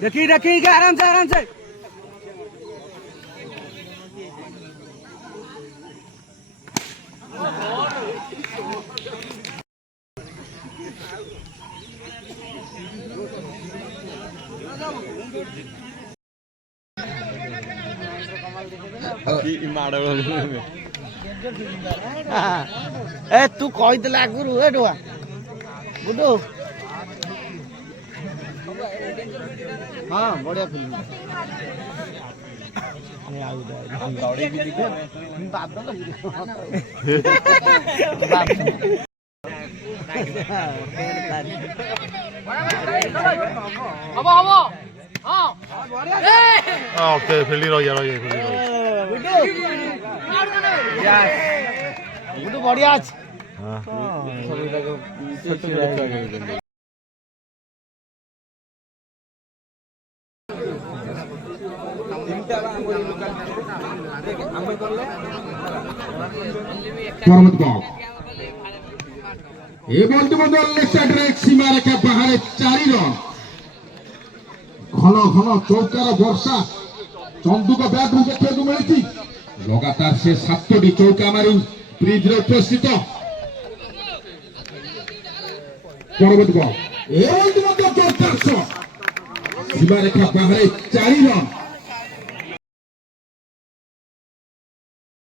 देखिए देखिए आराम से आराम से। ए तू कहीदेला आगुरु ए डुआ बुडू। हाँ बढ़िया फिल्म ओके फील्डिंग रही बुडू बढ़िया ଅଛି। सीमा रेखा बाहर 4 रन घन घन चौकार वर्षा चंदू का बैट देखा मिली लगातार से 7टी चौका मारी ब्रिज उपस्थित परवर्ती बॉल सीमा रेखा बाहर 4 रन